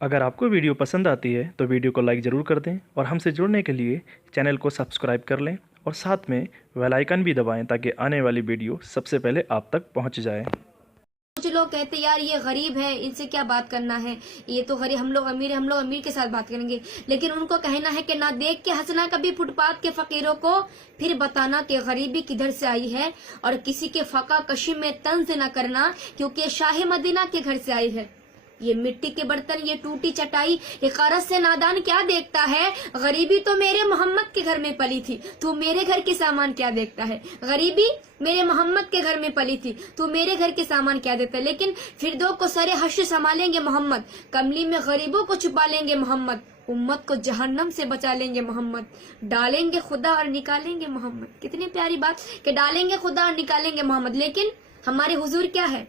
اگر آپ کو ویڈیو پسند آتی ہے تو ویڈیو کو لائک ضرور کر دیں اور ہم سے جڑنے کے لیے چینل کو سبسکرائب کر لیں اور ساتھ میں بیل آئیکن بھی دبائیں تاکہ آنے والی ویڈیو سب سے پہلے آپ تک پہنچ جائے۔ کچھ لوگ کہتے ہیں یار یہ غریب ہے، ان سے کیا بات کرنا ہے، یہ تو غریب، ہم لوگ امیر کے ساتھ بات کریں گے، لیکن ان کو کہنا ہے کہ نہ دیکھ کے ہنسنا کبھی فٹ پاتھ کے فقیروں کو، پھر بتانا کہ غریبی کدھر سے آئی ہے، اور کسی کے فقہ کشی میں طنز نہ کرنا کیونکہ شاہ مدینہ کے گھر سے آئی ہے۔ یہ مٹی کے برتن، یہ ٹوٹی چٹائی، حقارت سے نادان کیا دیکھتا ہے، غریبی تو میرے محمد کے گھر میں پلی تھی، تو میرے گھر کے سامان کیا دیکھتا ہے، غریبی میرے محمد کے گھر میں پلی تھی، تو میرے گھر کے سامان کیا دیتا ہے، لیکن فردوں کو سرے حشر سنبھالیں گے محمد، کملی میں غریبوں کو چھپا لیں گے محمد، امت کو جہنم سے بچا لیں گے محمد، ڈالیں گے خدا اور نکالیں گے محمد۔ کتنی پیاری بات کہ ڈالیں گے خدا اور نکالیں گے محمد، لیکن ہمارے حضور کیا ہے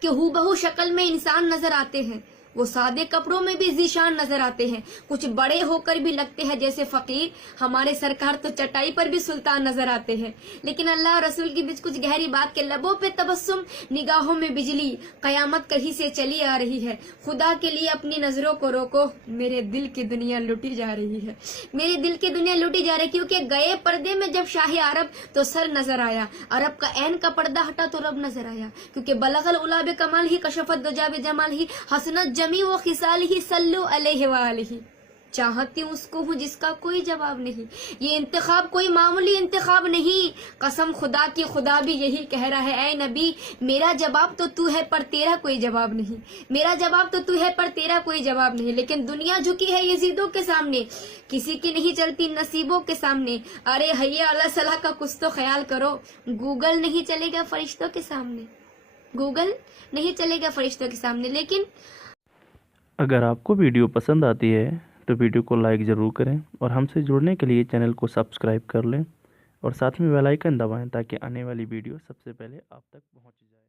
کہ ہو بہو شکل میں انسان نظر آتے ہیں، وہ سادے کپڑوں میں بھی ذیشان نظر آتے ہیں، کچھ بڑے ہو کر بھی لگتے ہیں جیسے فقیر، ہمارے سرکار تو چٹائی پر بھی سلطان نظر آتے ہیں، لیکن اللہ اور رسول کے بیچ کچھ گہری بات کے لبوں پہ تبسم، نگاہوں میں بجلی، قیامت کہیں سے چلی آ رہی ہے، خدا کے لیے اپنی نظروں کو روکو، میرے دل کی دنیا لوٹی جا رہی ہے، میرے دل کی دنیا لوٹی جا رہی ہے، کیونکہ گئے پردے میں جب شاہ عرب تو سر نظر آیا، عرب کا عین کا پردہ ہٹا تو رب نظر آیا، کیونکہ بلغ العلا بکمال ہی، کشفت دجا بجمال ہی، حسنت جمی و خصال ہی، صلو علیہ وآلہ، چاہتی ہوں اس کو ہوں جس کا کوئی جواب نہیں، یہ انتخاب کوئی معمولی انتخاب نہیں، قسم خدا کی خدا بھی یہی کہہ رہا ہے، اے نبی میرا جواب تو ہے پر تیرا کوئی جواب نہیں، میرا جواب تو ہے پر تیرا کوئی جواب نہیں، لیکن دنیا جھکی ہے یزیدوں کے سامنے، کسی کی نہیں چلتی نصیبوں کے سامنے، ارے حیا اللہ صلاح کا کچھ تو خیال کرو، گوگل نہیں چلے گا فرشتوں کے سامنے، گوگل نہیں چلے گا فرشتوں کے سامنے، لیکن اگر آپ کو ویڈیو پسند آتی ہے تو ویڈیو کو لائک ضرور کریں اور ہم سے جڑنے کے لیے چینل کو سبسکرائب کر لیں اور ساتھ میں بیل آئیکن دبائیں تاکہ آنے والی ویڈیو سب سے پہلے آپ تک پہنچ جائے۔